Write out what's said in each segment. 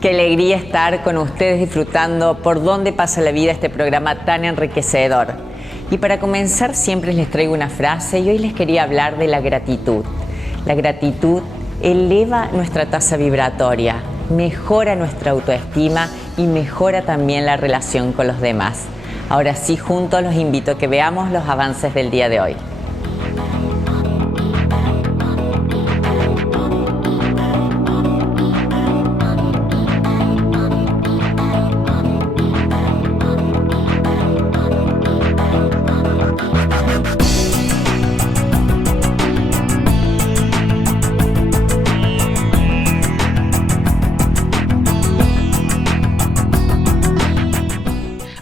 Qué alegría estar con ustedes disfrutando Por Dónde Pasa la Vida, este programa tan enriquecedor. Y para comenzar siempre les traigo una frase y hoy les quería hablar de la gratitud. La gratitud eleva nuestra tasa vibratoria, mejora nuestra autoestima y mejora también la relación con los demás. Ahora sí, juntos los invito a que veamos los avances del día de hoy.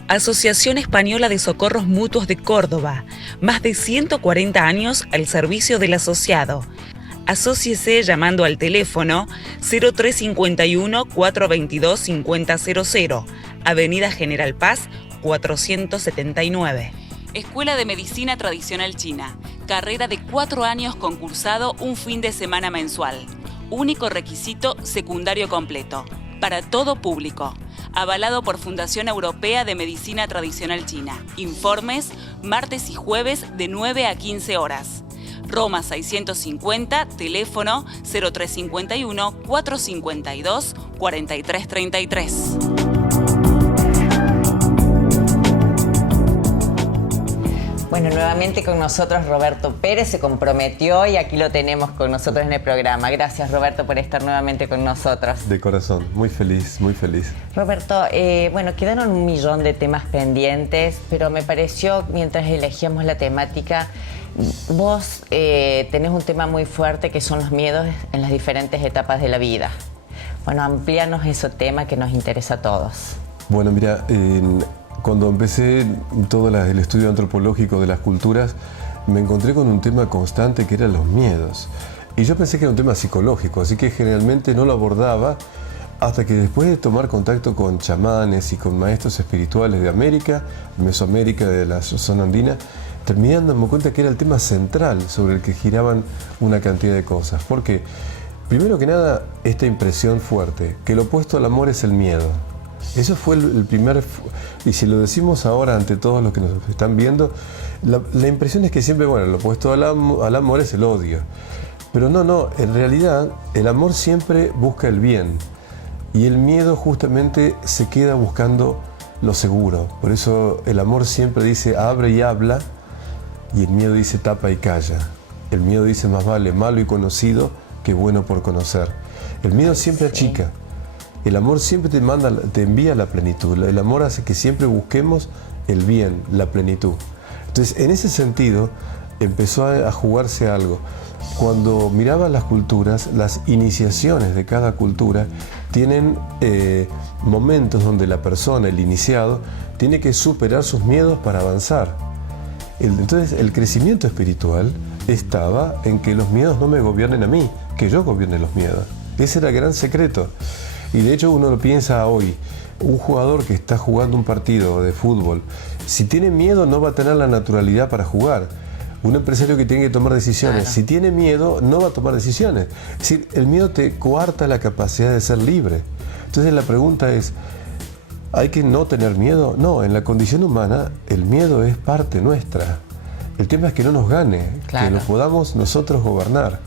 Asociación Española de Socorros Mutuos de Córdoba, más de 140 años al servicio del asociado. Asóciese llamando al teléfono 0351-422-5000, Avenida General Paz, 479. Escuela de Medicina Tradicional China, carrera de 4 años concursado un fin de semana mensual. Único requisito, secundario completo, para todo público. Avalado por Fundación Europea de Medicina Tradicional China. Informes martes y jueves de 9 a 15 horas. Roma 650, teléfono 0351-452-4333. Bueno, nuevamente con nosotros Roberto Pérez se comprometió y aquí lo tenemos con nosotros en el programa. Gracias, Roberto, por estar nuevamente con nosotros. De corazón, muy feliz, muy feliz. Roberto, bueno, quedaron un millón de temas pendientes, pero me pareció, mientras elegíamos la temática, vos tenés un tema muy fuerte que son los miedos en las diferentes etapas de la vida. Bueno, amplíanos ese tema que nos interesa a todos. Bueno, mira, cuando empecé todo el estudio antropológico de las culturas, me encontré con un tema constante que eran los miedos. Y yo pensé que era un tema psicológico, así que generalmente no lo abordaba hasta que después de tomar contacto con chamanes y con maestros espirituales de América, Mesoamérica, de la zona andina, terminé dándome cuenta que era el tema central sobre el que giraban una cantidad de cosas. ¿Por qué? Primero que nada, esta impresión fuerte, que lo opuesto al amor es el miedo. Eso fue el primer, y si lo decimos ahora ante todos los que nos están viendo, la impresión es que siempre, bueno, lo opuesto al amor es el odio. Pero no, en realidad el amor siempre busca el bien y el miedo justamente se queda buscando lo seguro. Por eso el amor siempre dice abre y habla y el miedo dice tapa y calla. El miedo dice más vale malo y conocido que bueno por conocer. El miedo siempre achica. El amor siempre te envía la plenitud. El amor hace que siempre busquemos el bien, la plenitud. Entonces, en ese sentido, empezó a jugarse algo. Cuando miraba las culturas, las iniciaciones de cada cultura tienen momentos donde la persona, el iniciado, tiene que superar sus miedos para avanzar. Entonces, el crecimiento espiritual estaba en que los miedos no me gobiernen a mí, que yo gobierne los miedos. Ese era el gran secreto. Y de hecho uno lo piensa hoy, un jugador que está jugando un partido de fútbol, si tiene miedo no va a tener la naturalidad para jugar. Un empresario que tiene que tomar decisiones, claro, si tiene miedo no va a tomar decisiones. Es decir, el miedo te coarta la capacidad de ser libre. Entonces la pregunta es, ¿hay que no tener miedo? No, en la condición humana el miedo es parte nuestra. El tema es que no nos gane, claro, que lo podamos nosotros gobernar.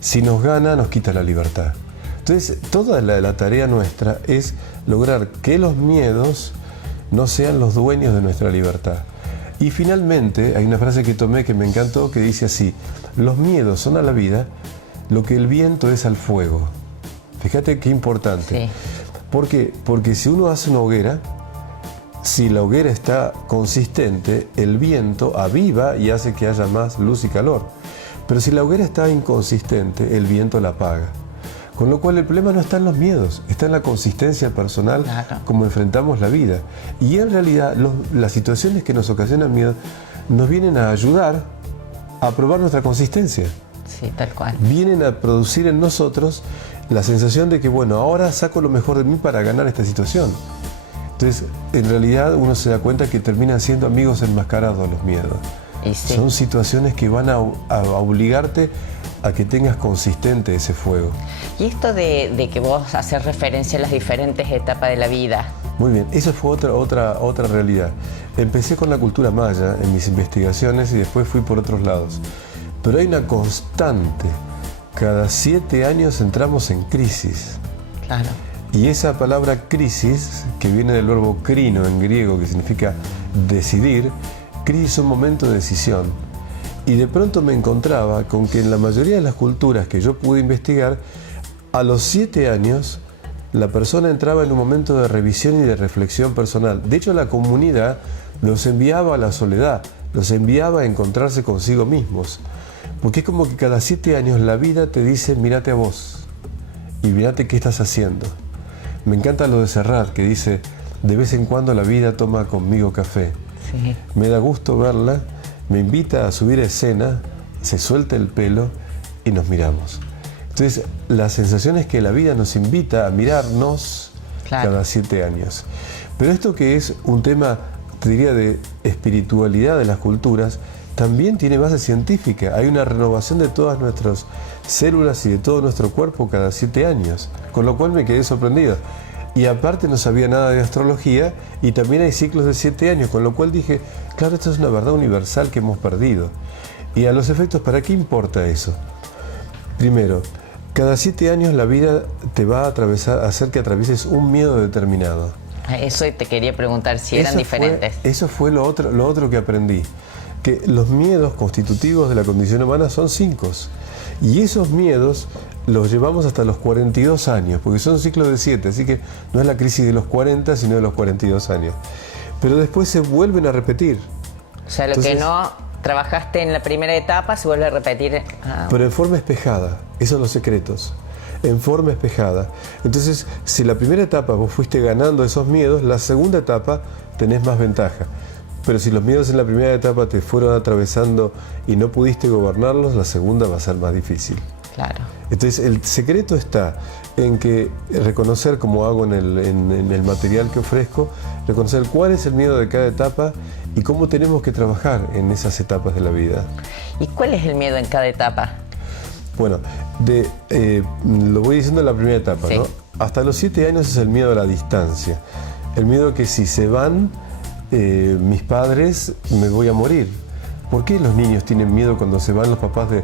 Si nos gana, nos quita la libertad. Entonces, toda la tarea nuestra es lograr que los miedos no sean los dueños de nuestra libertad. Y finalmente, hay una frase que tomé que me encantó que dice así, los miedos son a la vida lo que el viento es al fuego. Fíjate qué importante. Sí. ¿Por qué? Porque si uno hace una hoguera, si la hoguera está consistente, el viento aviva y hace que haya más luz y calor. Pero si la hoguera está inconsistente, el viento la apaga. Con lo cual el problema no está en los miedos, está en la consistencia personal, claro, como enfrentamos la vida. Y en realidad las situaciones que nos ocasionan miedo nos vienen a ayudar a probar nuestra consistencia. Sí, tal cual. Vienen a producir en nosotros la sensación de que, bueno, ahora saco lo mejor de mí para ganar esta situación. Entonces, en realidad uno se da cuenta que terminan siendo amigos enmascarados los miedos. Y sí. Son situaciones que van a obligarte a que tengas consistente ese fuego. Y esto de que vos haces referencia a las diferentes etapas de la vida. Muy bien, esa fue otra realidad. Empecé con la cultura maya en mis investigaciones y después fui por otros lados. Pero hay una constante. Cada 7 años entramos en crisis. Claro. Y esa palabra crisis, que viene del verbo crino en griego, que significa decidir, crisis es un momento de decisión. Y de pronto me encontraba con que en la mayoría de las culturas que yo pude investigar, a los 7 años, la persona entraba en un momento de revisión y de reflexión personal. De hecho, la comunidad los enviaba a la soledad, los enviaba a encontrarse consigo mismos. Porque es como que cada 7 años la vida te dice, mírate a vos y mírate qué estás haciendo. Me encanta lo de Serrat, que dice, de vez en cuando la vida toma conmigo café. Sí. Me da gusto verla, me invita a subir a escena, se suelta el pelo y nos miramos. Entonces, la sensación es que la vida nos invita a mirarnos cada 7 años. Pero esto que es un tema, te diría, de espiritualidad de las culturas, también tiene base científica. Hay una renovación de todas nuestras células y de todo nuestro cuerpo cada 7 años, con lo cual me quedé sorprendido. Y aparte no sabía nada de astrología y también hay ciclos de 7 años, con lo cual dije, claro, esto es una verdad universal que hemos perdido. Y a los efectos, ¿para qué importa eso? Primero, cada 7 años la vida te va a hacer que atravieses un miedo determinado. Eso te quería preguntar si eran diferentes. Eso fue lo otro que aprendí. Que los miedos constitutivos de la condición humana son 5. Y esos miedos los llevamos hasta los 42 años, porque son ciclos de 7, así que no es la crisis de los 40, sino de los 42 años. Pero después se vuelven a repetir. O sea, lo que no trabajaste en la primera etapa se vuelve a repetir. Pero en forma espejada, esos son los secretos. En forma espejada. Entonces, si la primera etapa vos fuiste ganando esos miedos, la segunda etapa tenés más ventaja. Pero si los miedos en la primera etapa te fueron atravesando y no pudiste gobernarlos, la segunda va a ser más difícil. Claro. Entonces, el secreto está en que reconocer, como hago en el material que ofrezco, reconocer cuál es el miedo de cada etapa y cómo tenemos que trabajar en esas etapas de la vida. ¿Y cuál es el miedo en cada etapa? Bueno, lo voy diciendo en la primera etapa, sí, ¿no? Hasta los 7 años es el miedo a la distancia. El miedo que si se van mis padres, me voy a morir. ¿Por qué los niños tienen miedo cuando se van los papás de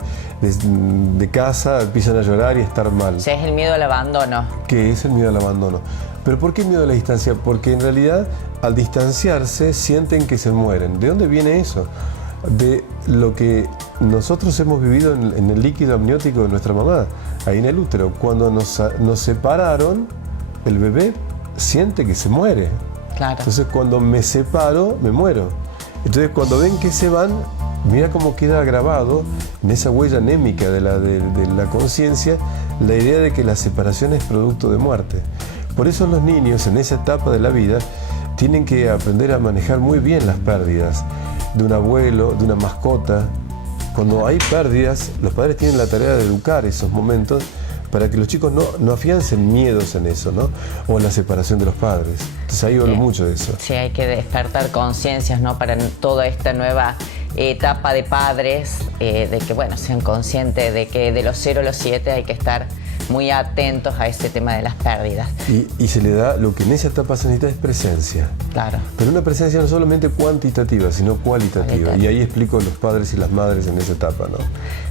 casa, empiezan a llorar y a estar mal? O sea, es el miedo al abandono. ¿Qué es el miedo al abandono? ¿Pero por qué el miedo a la distancia? Porque en realidad, al distanciarse, sienten que se mueren. ¿De dónde viene eso? De lo que nosotros hemos vivido en el líquido amniótico de nuestra mamá, ahí en el útero. Cuando nos separaron, el bebé siente que se muere. Claro. Entonces, cuando me separo, me muero. Entonces, cuando ven que se van, mira cómo queda grabado en esa huella anémica de la conciencia la idea de que la separación es producto de muerte. Por eso los niños en esa etapa de la vida tienen que aprender a manejar muy bien las pérdidas de un abuelo, de una mascota. Cuando hay pérdidas, los padres tienen la tarea de educar esos momentos para que los chicos no afiancen miedos en eso, ¿no? O en la separación de los padres. Entonces ahí hablo mucho de eso. Sí, hay que despertar conciencias, ¿no? Para toda esta nueva etapa de padres, de que, bueno, sean conscientes de que de los 0 a los 7 hay que estar muy atentos a este tema de las pérdidas. Y se le da, lo que en esa etapa se necesita es presencia. Claro. Pero una presencia no solamente cuantitativa, sino cualitativa. Y ahí explico los padres y las madres en esa etapa, ¿no?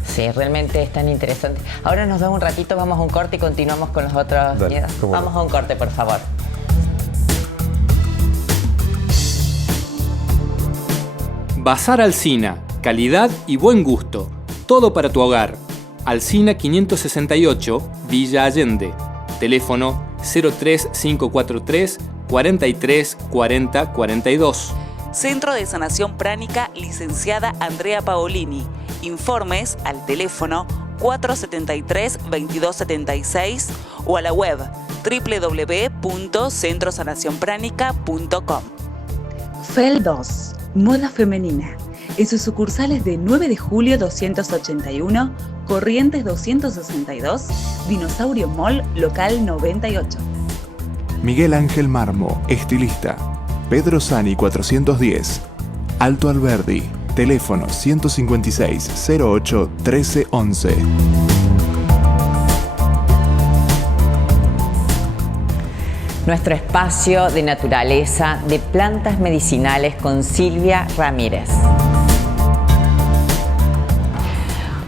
Sí, realmente es tan interesante. Ahora nos da un ratito, vamos a un corte y continuamos con los otros miedos. Vamos a un corte, por favor. Bazar Alsina, calidad y buen gusto. Todo para tu hogar. Alsina 568, Villa Allende. Teléfono 03543 43 40 42. Centro de Sanación Pránica, licenciada Andrea Paolini. Informes al teléfono 473-2276 o a la web www.centrosanacionpranica.com. FEL2, moda femenina. En sus sucursales de 9 de julio 281, Corrientes 262, Dinosaurio Mall, local 98. Miguel Ángel Marmo, estilista. Pedro Sani 410, Alto Alberdi. Teléfono 156 08 13 11. Nuestro espacio de naturaleza, de plantas medicinales con Silvia Ramírez.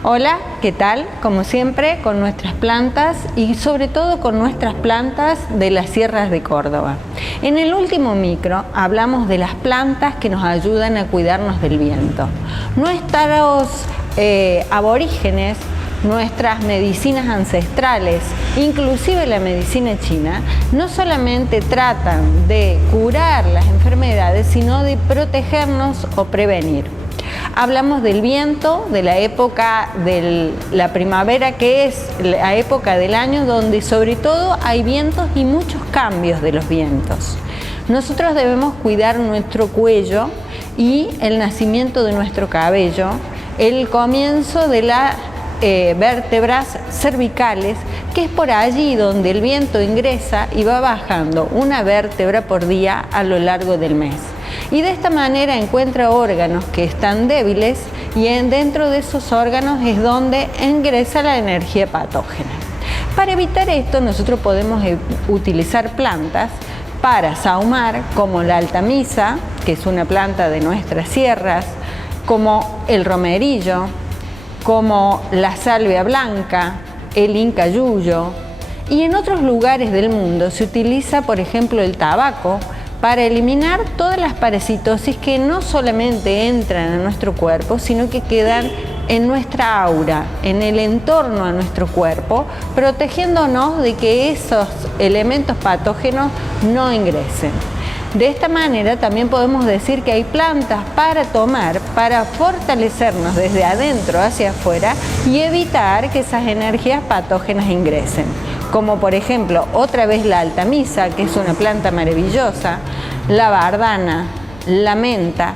Hola, ¿qué tal? Como siempre, con nuestras plantas y sobre todo con nuestras plantas de las sierras de Córdoba. En el último micro hablamos de las plantas que nos ayudan a cuidarnos del viento. Nuestros aborígenes, nuestras medicinas ancestrales, inclusive la medicina china, no solamente tratan de curar las enfermedades, sino de protegernos o prevenir. Hablamos del viento, de la época de la primavera, que es la época del año donde sobre todo hay vientos y muchos cambios de los vientos. Nosotros debemos cuidar nuestro cuello y el nacimiento de nuestro cabello, el comienzo de las vértebras cervicales, que es por allí donde el viento ingresa y va bajando una vértebra por día a lo largo del mes. Y de esta manera encuentra órganos que están débiles y dentro de esos órganos es donde ingresa la energía patógena. Para evitar esto, nosotros podemos utilizar plantas para sahumar, como la altamisa, que es una planta de nuestras sierras, como el romerillo, como la salvia blanca, el incayuyo, y en otros lugares del mundo se utiliza, por ejemplo, el tabaco para eliminar todas las parasitosis que no solamente entran a nuestro cuerpo, sino que quedan en nuestra aura, en el entorno a nuestro cuerpo, protegiéndonos de que esos elementos patógenos no ingresen. De esta manera también podemos decir que hay plantas para tomar, para fortalecernos desde adentro hacia afuera y evitar que esas energías patógenas ingresen. Como por ejemplo, otra vez la altamisa, que es una planta maravillosa, la bardana, la menta,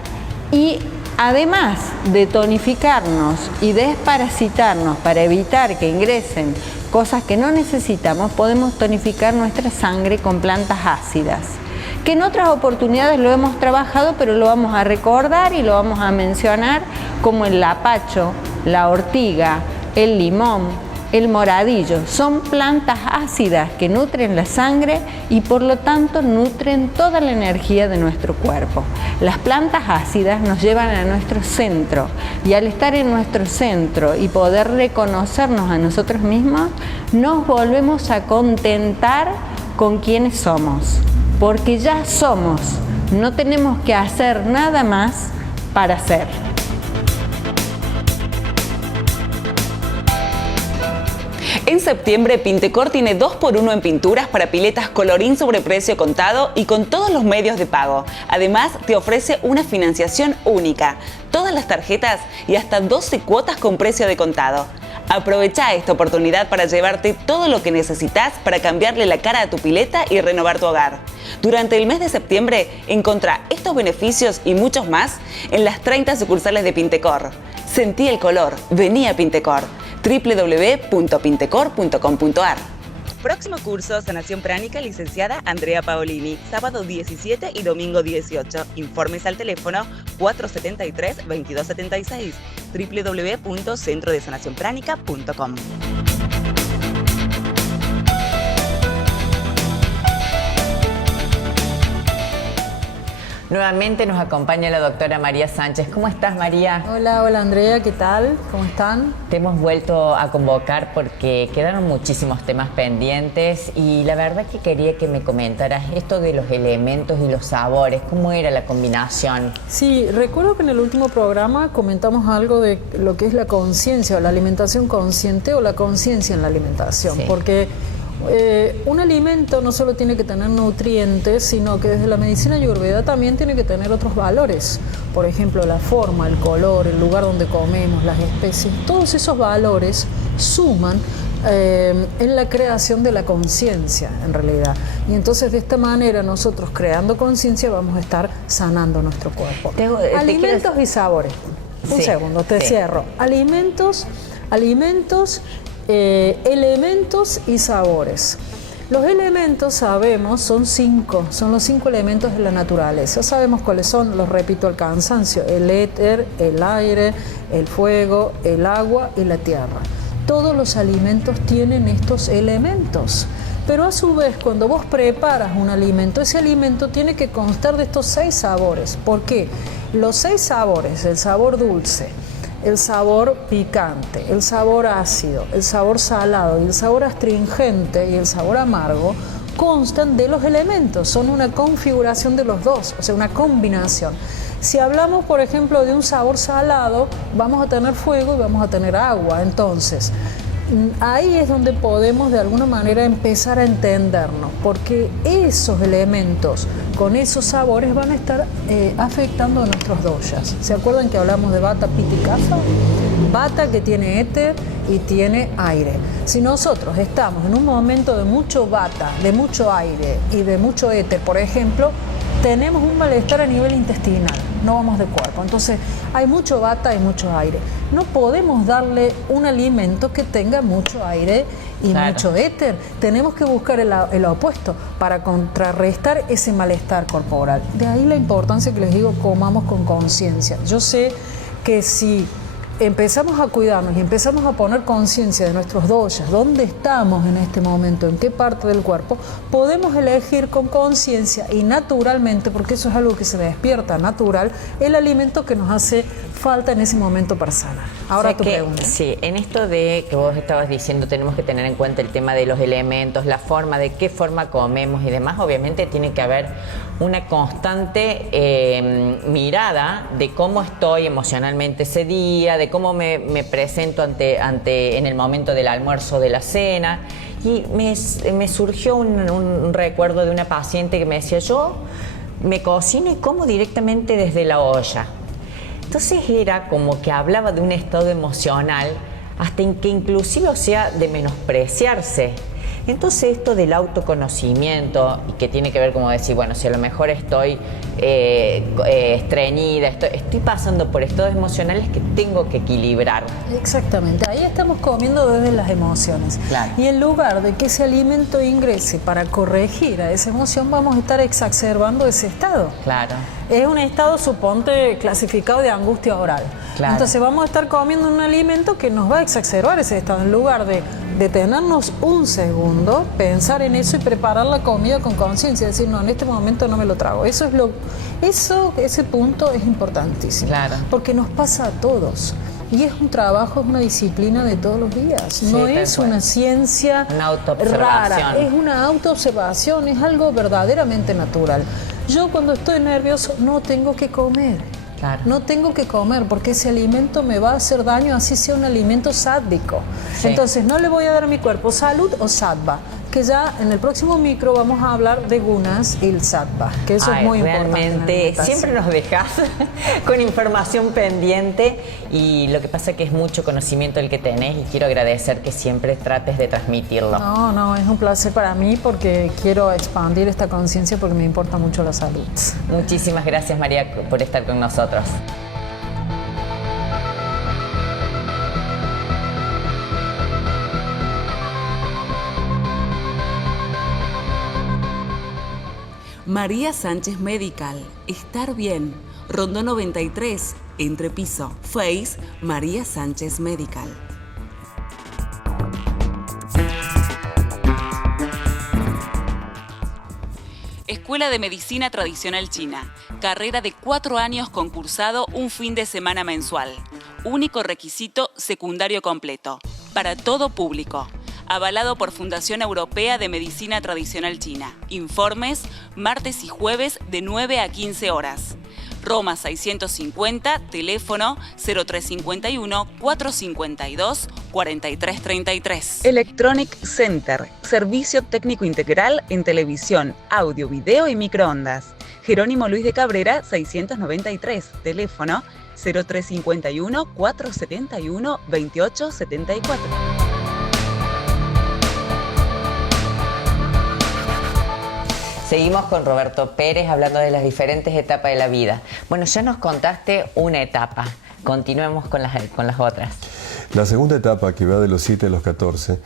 y además de tonificarnos y desparasitarnos para evitar que ingresen cosas que no necesitamos, podemos tonificar nuestra sangre con plantas ácidas, que en otras oportunidades lo hemos trabajado, pero lo vamos a recordar y lo vamos a mencionar, como el lapacho, la ortiga, el limón, el moradillo. Son plantas ácidas que nutren la sangre y por lo tanto nutren toda la energía de nuestro cuerpo. Las plantas ácidas nos llevan a nuestro centro y al estar en nuestro centro y poder reconocernos a nosotros mismos, nos volvemos a contentar con quienes somos, porque ya somos, no tenemos que hacer nada más para ser. En septiembre, Pintecor tiene 2x1 en pinturas para piletas colorín sobre precio contado y con todos los medios de pago. Además, te ofrece una financiación única, todas las tarjetas y hasta 12 cuotas con precio de contado. Aprovecha esta oportunidad para llevarte todo lo que necesitas para cambiarle la cara a tu pileta y renovar tu hogar. Durante el mes de septiembre, encontrá estos beneficios y muchos más en las 30 sucursales de Pintecor. Sentí el color, vení a Pintecor. www.pintecor.com.ar. Próximo curso, Sanación Pránica, licenciada Andrea Paolini, sábado 17 y domingo 18. Informes al teléfono 473-2276, www.centrodesanacionpranica.com. Nuevamente nos acompaña la doctora María Sánchez. ¿Cómo estás, María? Hola, hola Andrea, ¿qué tal? ¿Cómo están? Te hemos vuelto a convocar porque quedaron muchísimos temas pendientes y la verdad que quería que me comentaras esto de los elementos y los sabores, ¿cómo era la combinación? Sí, recuerdo que en el último programa comentamos algo de lo que es la conciencia o la alimentación consciente o la conciencia en la alimentación, sí. Porque un alimento no solo tiene que tener nutrientes, sino que desde la medicina ayurveda también tiene que tener otros valores. Por ejemplo, la forma, el color, el lugar donde comemos, las especies, todos esos valores suman en la creación de la conciencia, en realidad. Y entonces de esta manera nosotros creando conciencia vamos a estar sanando nuestro cuerpo. Alimentos y sabores. Un segundo, te cierro. Alimentos, elementos y sabores. Los elementos, sabemos, son 5, son los 5 elementos de la naturaleza. Sabemos cuáles son, los repito al cansancio: el éter, el aire, el fuego, el agua y la tierra. Todos los alimentos tienen estos elementos. Pero a su vez, cuando vos preparas un alimento, ese alimento tiene que constar de estos 6 sabores. ¿Por qué? Los 6 sabores, el sabor dulce, el sabor picante, el sabor ácido, el sabor salado y el sabor astringente y el sabor amargo, constan de los elementos, son una configuración de los dos, o sea, una combinación. Si hablamos, por ejemplo, de un sabor salado, vamos a tener fuego y vamos a tener agua. Entonces, ahí es donde podemos de alguna manera empezar a entendernos, porque esos elementos con esos sabores van a estar afectando a nuestros doshas. ¿Se acuerdan que hablamos de Vata, Pitta y Kapha? Vata, que tiene éter y tiene aire. Si nosotros estamos en un momento de mucho Vata, de mucho aire y de mucho éter, por ejemplo, tenemos un malestar a nivel intestinal, no vamos de cuerpo. Entonces, hay mucho Vata y mucho aire. No podemos darle un alimento que tenga mucho aire y mucho éter. Tenemos que buscar el opuesto para contrarrestar ese malestar corporal. De ahí la importancia que les digo, comamos con conciencia. Yo sé que si empezamos a cuidarnos y empezamos a poner conciencia de nuestros doshas, dónde estamos en este momento, en qué parte del cuerpo, podemos elegir con conciencia y naturalmente, porque eso es algo que se despierta natural, el alimento que nos hace falta en ese momento para sanar. Ahora tu pregunta. Sí, en esto de que vos estabas diciendo, tenemos que tener en cuenta el tema de los elementos, la forma, de qué forma comemos y demás. Obviamente tiene que haber una constante mirada de cómo estoy emocionalmente ese día, de cómo me presento en el momento del almuerzo o de la cena. Y me surgió un recuerdo de una paciente que me decía: yo me cocino y como directamente desde la olla. Entonces era como que hablaba de un estado emocional hasta en que inclusive, o sea, de menospreciarse. Entonces esto del autoconocimiento, y que tiene que ver, como decir, bueno, si a lo mejor estoy estreñida, estoy pasando por estados emocionales que tengo que equilibrar. Exactamente, ahí estamos comiendo desde las emociones. Claro. Y en lugar de que ese alimento ingrese para corregir a esa emoción, vamos a estar exacerbando ese estado. Claro. Es un estado, suponte, clasificado de angustia oral. Claro. Entonces vamos a estar comiendo un alimento que nos va a exacerbar ese estado. En lugar de detenernos un segundo, pensar en eso y preparar la comida con conciencia, decir, no, en este momento no me lo trago. Ese punto es importantísimo. Claro. Porque nos pasa a todos. Y es un trabajo, es una disciplina de todos los días. Sí, no es una ciencia rara, es una autoobservación, es algo verdaderamente natural. Yo cuando estoy nervioso no tengo que comer. Claro. No tengo que comer porque ese alimento me va a hacer daño, así sea un alimento sádvico. Sí. Entonces no le voy a dar a mi cuerpo salud o sattva, que ya en el próximo micro vamos a hablar de gunas y el sattva, que eso es muy importante. Realmente siempre nos dejas con información pendiente, y lo que pasa es que es mucho conocimiento el que tenés, y quiero agradecer que siempre trates de transmitirlo. No, es un placer para mí porque quiero expandir esta conciencia porque me importa mucho la salud. Muchísimas gracias, María, por estar con nosotros. María Sánchez Medical, estar bien, Rondó 93, Entrepiso, Face, María Sánchez Medical. Escuela de Medicina Tradicional China, carrera de 4 años concursado un fin de semana mensual. Único requisito, secundario completo, para todo público. Avalado por Fundación Europea de Medicina Tradicional China. Informes martes y jueves de 9 a 15 horas. Roma 650, teléfono 0351 452 4333. Electronic Center, servicio técnico integral en televisión, audio, video y microondas. Jerónimo Luis de Cabrera 693, teléfono 0351 471 2874. Seguimos con Roberto Pérez hablando de las diferentes etapas de la vida. Bueno, ya nos contaste una etapa. Continuemos con las otras. La segunda etapa, que va de los 7 a los 14,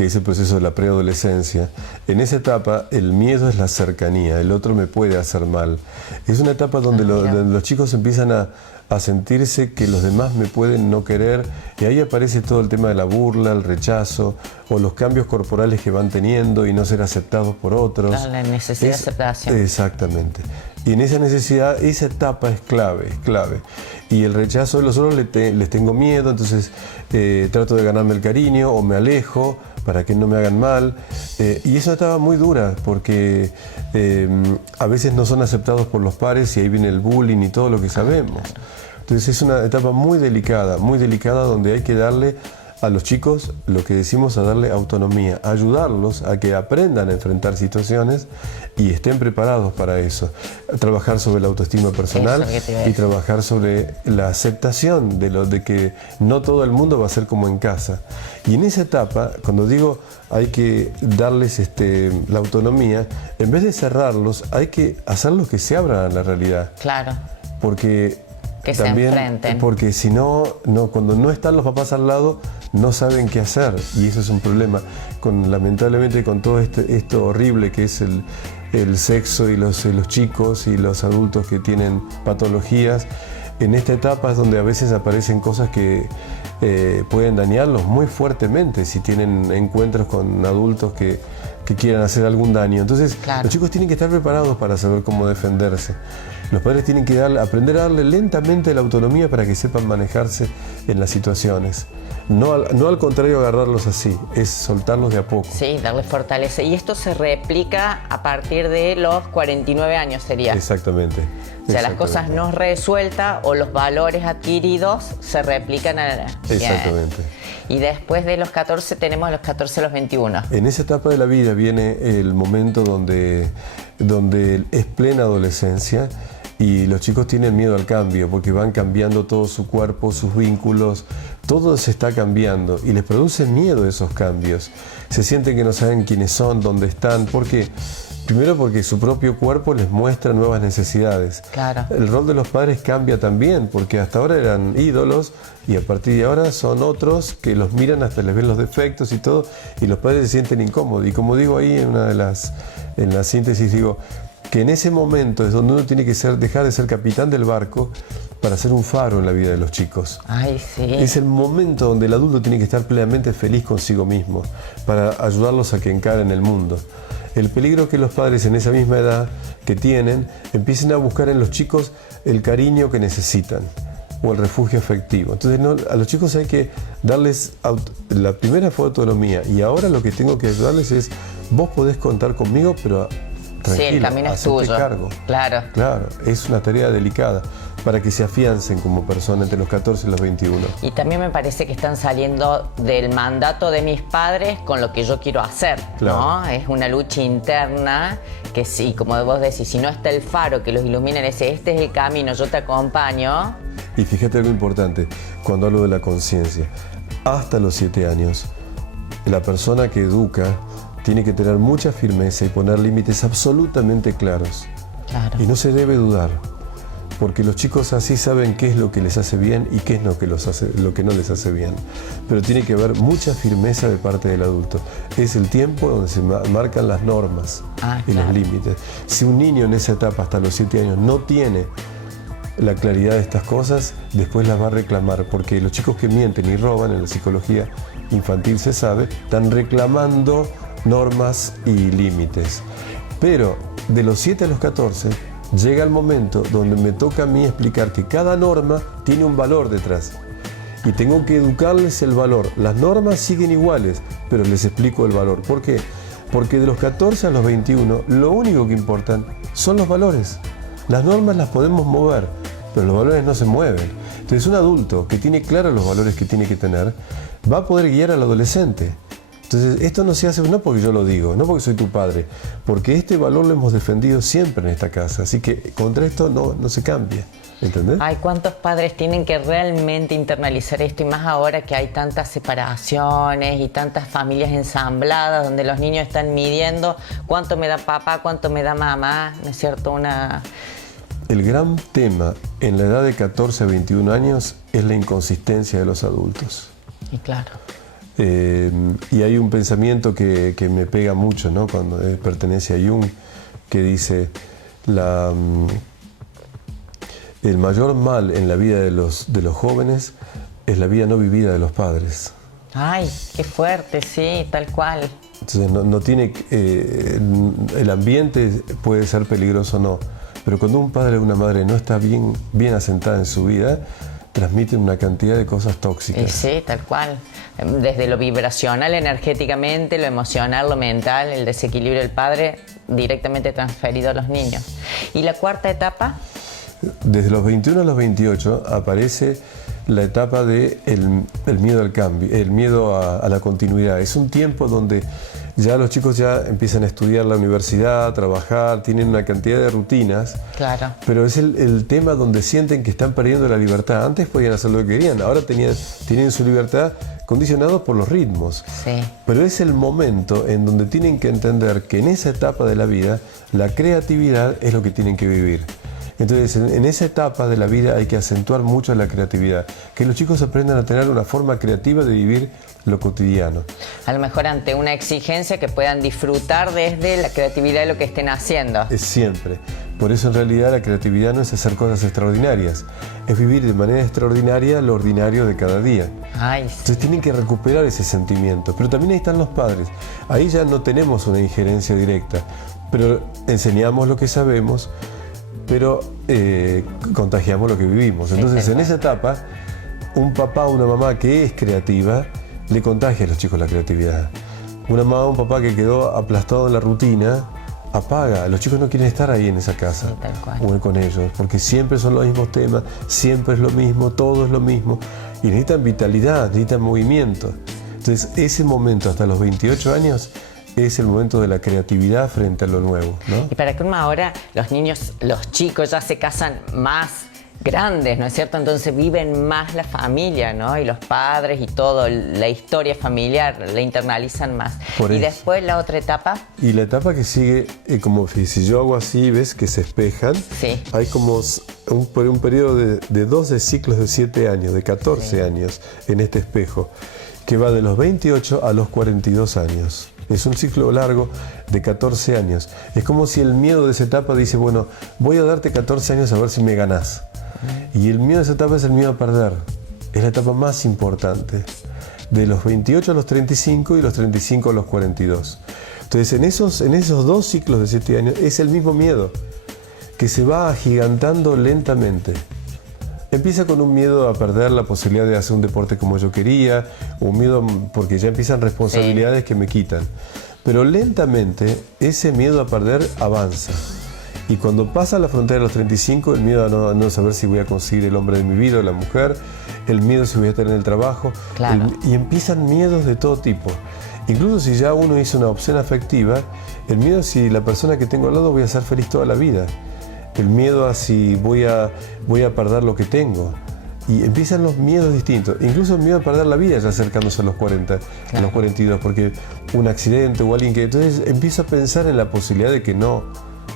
que es el proceso de la preadolescencia, en esa etapa el miedo es la cercanía, el otro me puede hacer mal. Es una etapa donde, donde los chicos empiezan a sentirse que los demás me pueden no querer, y ahí aparece todo el tema de la burla, el rechazo, o los cambios corporales que van teniendo y no ser aceptados por otros. La necesidad de aceptación. Exactamente. Y en esa necesidad, esa etapa es clave, es clave. Y el rechazo de los otros les tengo miedo, entonces trato de ganarme el cariño o me alejo para que no me hagan mal. Y es una etapa muy dura porque a veces no son aceptados por los pares y ahí viene el bullying y todo lo que sabemos. Entonces es una etapa muy delicada donde hay que darle a los chicos, lo que decimos, a darle autonomía, ayudarlos a que aprendan a enfrentar situaciones y estén preparados para eso. Trabajar sobre la autoestima personal y trabajar sobre la aceptación de que no todo el mundo va a ser como en casa. Y en esa etapa, cuando digo hay que darles la autonomía, en vez de cerrarlos, hay que hacerlos que se abran a la realidad. Claro. Porque que también, se enfrenten. Porque si no, cuando no están los papás al lado, no saben qué hacer, y eso es un problema. Lamentablemente con todo esto horrible que es el sexo y los chicos y los adultos que tienen patologías, en esta etapa es donde a veces aparecen cosas que pueden dañarlos muy fuertemente si tienen encuentros con adultos que quieran hacer algún daño. Entonces, claro, los chicos tienen que estar preparados para saber cómo defenderse. Los padres tienen que aprender a darle lentamente la autonomía para que sepan manejarse en las situaciones. No al contrario agarrarlos así, es soltarlos de a poco. Sí, darles fortaleza. Y esto se replica a partir de los 49 años, sería. Exactamente. O sea, las cosas no resueltas o los valores adquiridos se replican a... Exactamente. Y después de los 14 tenemos los 14 a los 21. En esa etapa de la vida viene el momento donde es plena adolescencia y los chicos tienen miedo al cambio porque van cambiando todo su cuerpo, sus vínculos, todo se está cambiando y les produce miedo esos cambios. Se sienten que no saben quiénes son, dónde están, porque... Primero porque su propio cuerpo les muestra nuevas necesidades. Claro. El rol de los padres cambia también, porque hasta ahora eran ídolos y a partir de ahora son otros que los miran, hasta les ven los defectos y todo, y los padres se sienten incómodos. Y como digo ahí en la síntesis, digo que en ese momento es donde uno tiene que dejar de ser capitán del barco para ser un faro en la vida de los chicos. Ay, sí. Es el momento donde el adulto tiene que estar plenamente feliz consigo mismo para ayudarlos a que encaren el mundo. El peligro es que los padres en esa misma edad que tienen empiecen a buscar en los chicos el cariño que necesitan o el refugio afectivo. Entonces a los chicos hay que darles, la primera fue autonomía y ahora lo que tengo que ayudarles es, vos podés contar conmigo, pero tranquilo, sí, el camino es tuyo. Cargo. Claro. Claro, es una tarea delicada para que se afiancen como personas entre los 14 y los 21. Y también me parece que están saliendo del mandato de mis padres con lo que yo quiero hacer, claro, ¿no? Es una lucha interna que sí, como vos decís, si no está el faro que los ilumina, este es el camino, yo te acompaño. Y fíjate algo importante, cuando hablo de la conciencia, hasta los 7 años, la persona que educa tiene que tener mucha firmeza y poner límites absolutamente claros. Claro. Y no se debe dudar. Porque los chicos así saben qué es lo que les hace bien y qué es lo que no les hace bien. Pero tiene que haber mucha firmeza de parte del adulto. Es el tiempo donde se marcan las normas y los límites. Si un niño en esa etapa, hasta los 7 años, no tiene la claridad de estas cosas, después las va a reclamar. Porque los chicos que mienten y roban, en la psicología infantil se sabe, están reclamando normas y límites. Pero de los 7 a los 14... llega el momento donde me toca a mí explicar que cada norma tiene un valor detrás y tengo que educarles el valor. Las normas siguen iguales, pero les explico el valor. ¿Por qué? Porque de los 14 a los 21 lo único que importan son los valores. Las normas las podemos mover, pero los valores no se mueven. Entonces un adulto que tiene claros los valores que tiene que tener va a poder guiar al adolescente. Entonces, esto no se hace no porque yo lo digo, no porque soy tu padre, porque este valor lo hemos defendido siempre en esta casa, así que contra esto no se cambia, ¿entendés? Ay, ¿cuántos padres tienen que realmente internalizar esto? Y más ahora que hay tantas separaciones y tantas familias ensambladas donde los niños están midiendo cuánto me da papá, cuánto me da mamá, ¿no es cierto? El gran tema en la edad de 14 a 21 años es la inconsistencia de los adultos. Y claro. Y hay un pensamiento que me pega mucho, ¿no? Cuando pertenece a Jung, que dice, el mayor mal en la vida de los jóvenes es la vida no vivida de los padres. Ay, qué fuerte, sí, tal cual. Entonces no tiene, el ambiente puede ser peligroso o no, pero cuando un padre o una madre no está bien asentada en su vida, transmiten una cantidad de cosas tóxicas. Sí, tal cual. Desde lo vibracional, energéticamente, lo emocional, lo mental, el desequilibrio del padre directamente transferido a los niños. ¿Y la cuarta etapa? Desde los 21 a los 28 aparece la etapa de el miedo al cambio, el miedo a la continuidad. Es un tiempo donde ya los chicos ya empiezan a estudiar la universidad, a trabajar, tienen una cantidad de rutinas. Claro. Pero es el tema donde sienten que están perdiendo la libertad. Antes podían hacer lo que querían, ahora tienen su libertad condicionados por los ritmos. Sí. Pero es el momento en donde tienen que entender que en esa etapa de la vida, la creatividad es lo que tienen que vivir. Entonces, en esa etapa de la vida hay que acentuar mucho la creatividad, que los chicos aprendan a tener una forma creativa de vivir lo cotidiano. A lo mejor ante una exigencia que puedan disfrutar desde la creatividad de lo que estén haciendo. Es siempre. Por eso en realidad la creatividad no es hacer cosas extraordinarias, es vivir de manera extraordinaria lo ordinario de cada día. Ay, sí. Entonces tienen que recuperar ese sentimiento. Pero también ahí están los padres. Ahí ya no tenemos una injerencia directa, pero enseñamos lo que sabemos, pero contagiamos lo que vivimos. Entonces, en esa etapa, un papá o una mamá que es creativa le contagia a los chicos la creatividad. Una mamá o un papá que quedó aplastado en la rutina apaga. Los chicos no quieren estar ahí en esa casa, sí, tal cual, o con ellos, porque siempre son los mismos temas, siempre es lo mismo, todo es lo mismo, y necesitan vitalidad, necesitan movimiento. Entonces, ese momento hasta los 28 años es el momento de la creatividad frente a lo nuevo, ¿no? Y para colmo ahora los niños, los chicos ya se casan más grandes, ¿no es cierto? Entonces viven más la familia, ¿no? Y los padres y todo, la historia familiar, la internalizan más. Por y eso. después la otra etapa. Y la etapa que sigue, como si yo hago así, ves que se espejan, Sí. hay como un periodo de 12 ciclos de 7 años, de 14 años en este espejo, que va de los 28 a los 42 años. Es un ciclo largo de 14 años. Es como si el miedo de esa etapa dice, bueno, voy a darte 14 años a ver si me ganás. Y el miedo de esa etapa es el miedo a perder. Es la etapa más importante. De los 28 a los 35 y los 35 a los 42. Entonces, en esos 2 ciclos de 7 años es el mismo miedo, que se va agigantando lentamente. Empieza con un miedo a perder la posibilidad de hacer un deporte como yo quería, un miedo porque ya empiezan responsabilidades que me quitan. Pero lentamente ese miedo a perder avanza. Y cuando pasa la frontera de los 35, el miedo a no saber si voy a conseguir el hombre de mi vida o la mujer, el miedo si voy a estar en el trabajo, Claro. y empiezan miedos de todo tipo. Incluso si ya uno hizo una opción afectiva, el miedo si la persona que tengo al lado voy a ser feliz toda la vida. El miedo a si voy a perder lo que tengo. Y empiezan los miedos distintos. Incluso el miedo a perder la vida ya acercándose a los 40, a los 42, porque un accidente o alguien que... Entonces empiezo a pensar en la posibilidad de que no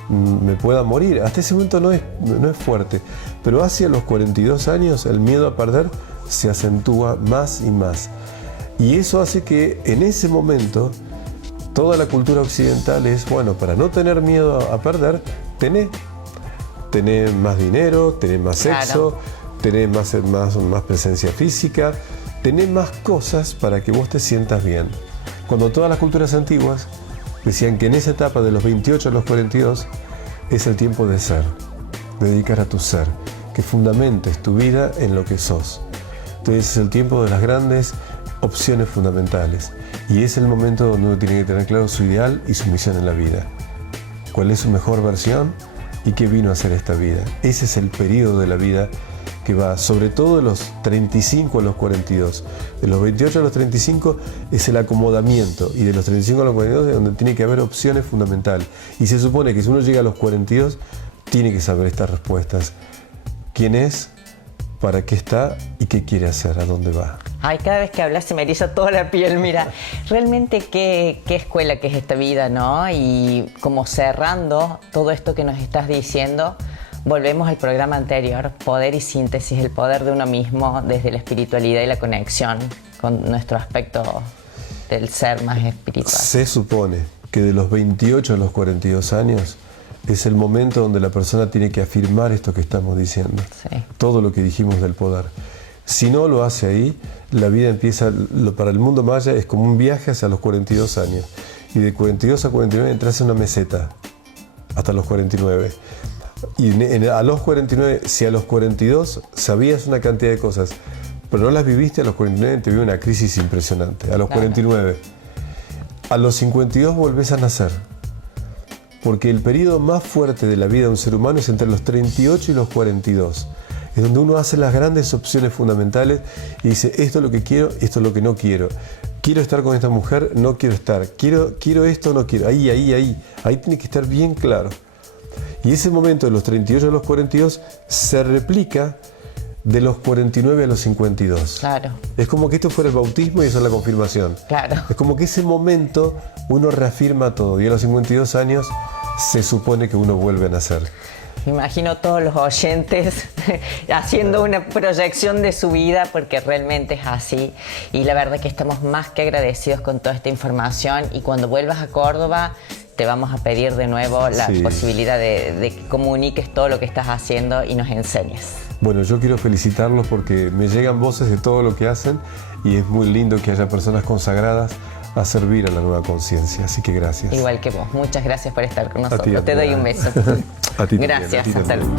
me pueda morir. Hasta ese momento no es fuerte. Pero hacia los 42 años el miedo a perder se acentúa más y más. Y eso hace que en ese momento toda la cultura occidental es, bueno, para no tener miedo a perder, tener más dinero, tener más sexo, tener más presencia física, tener más cosas para que vos te sientas bien. Cuando todas las culturas antiguas decían que en esa etapa de los 28 a los 42 es el tiempo de ser, de dedicar a tu ser, que fundamentes tu vida en lo que sos. Entonces es el tiempo de las grandes opciones fundamentales y es el momento donde uno tiene que tener claro su ideal y su misión en la vida. ¿Cuál es su mejor versión? ¿Y qué vino a hacer esta vida? Ese es el periodo de la vida que va sobre todo de los 35 a los 42. De los 28 a los 35 es el acomodamiento y de los 35 a los 42 es donde tiene que haber opciones fundamentales. Y se supone que si uno llega a los 42 tiene que saber estas respuestas. ¿Quién es? ¿Para qué está? ¿Y qué quiere hacer? ¿A dónde va? Ay, cada vez que hablas se me eriza toda la piel, mira. Realmente qué escuela que es esta vida, ¿no? Y como cerrando todo esto que nos estás diciendo, volvemos al programa anterior, poder y síntesis, el poder de uno mismo desde la espiritualidad y la conexión con nuestro aspecto del ser más espiritual. Se supone que de los 28 a los 42 años es el momento donde la persona tiene que afirmar esto que estamos diciendo. Sí. Todo lo que dijimos del poder. Si no lo hace ahí, la vida empieza, para el mundo maya es como un viaje hacia los 42 años. Y de 42 a 49 entras en una meseta, hasta los 49. Y a los 49, si a los 42 sabías una cantidad de cosas, pero no las viviste, a los 49 te vive una crisis impresionante. A los 49. A los 52 volvés a nacer. Porque el periodo más fuerte de la vida de un ser humano es entre los 38 y los 42. Es donde uno hace las grandes opciones fundamentales y dice, esto es lo que quiero, esto es lo que no quiero. Quiero estar con esta mujer, no quiero estar. Quiero esto, no quiero. Ahí tiene que estar bien claro. Y ese momento de los 38 a los 42 se replica de los 49 a los 52. Claro. Es como que esto fuera el bautismo y eso es la confirmación. Claro. Es como que ese momento uno reafirma todo y a los 52 años se supone que uno vuelve a nacer. Me imagino todos los oyentes haciendo una proyección de su vida porque realmente es así. Y la verdad que estamos más que agradecidos con toda esta información y cuando vuelvas a Córdoba te vamos a pedir de nuevo la posibilidad de que comuniques todo lo que estás haciendo y nos enseñes. Bueno, yo quiero felicitarlos porque me llegan voces de todo lo que hacen y es muy lindo que haya personas consagradas a servir a la nueva conciencia. Así que gracias. Igual que vos. Muchas gracias por estar con nosotros. A ti, te doy un beso. A ti gracias. también, Hasta luego.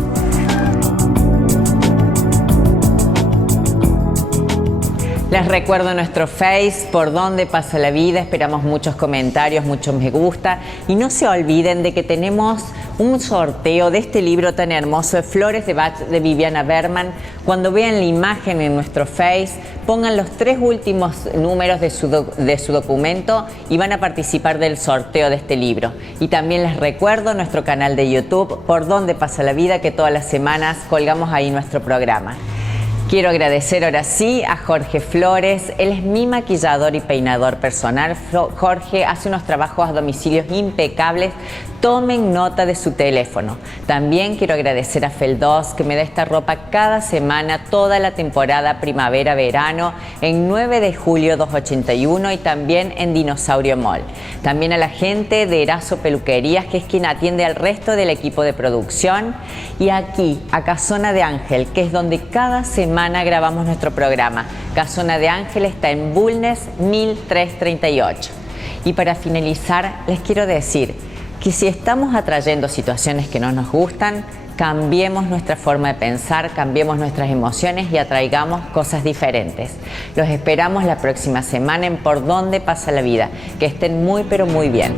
Les recuerdo nuestro Face, Por Dónde Pasa la Vida. Esperamos muchos comentarios, muchos me gusta. Y no se olviden de que tenemos un sorteo de este libro tan hermoso de Flores de Bach de Viviana Berman. Cuando vean la imagen en nuestro Face, pongan los 3 últimos números de su documento y van a participar del sorteo de este libro. Y también les recuerdo nuestro canal de YouTube, Por Dónde Pasa la Vida, que todas las semanas colgamos ahí nuestro programa. Quiero agradecer ahora sí a Jorge Flores. Él es mi maquillador y peinador personal. Jorge hace unos trabajos a domicilios impecables. Tomen nota de su teléfono. También quiero agradecer a Feldos, que me da esta ropa cada semana, toda la temporada primavera-verano, en 9 de julio 281 y también en Dinosaurio Mall. También a la gente de Erazo Peluquerías, que es quien atiende al resto del equipo de producción. Y aquí, a Casona de Ángel, que es donde cada semana grabamos nuestro programa. Casona de Ángel está en Bulnes 1338. Y para finalizar, les quiero decir que si estamos atrayendo situaciones que no nos gustan, cambiemos nuestra forma de pensar, cambiemos nuestras emociones y atraigamos cosas diferentes. Los esperamos la próxima semana en Por Dónde Pasa la Vida. Que estén muy pero muy bien.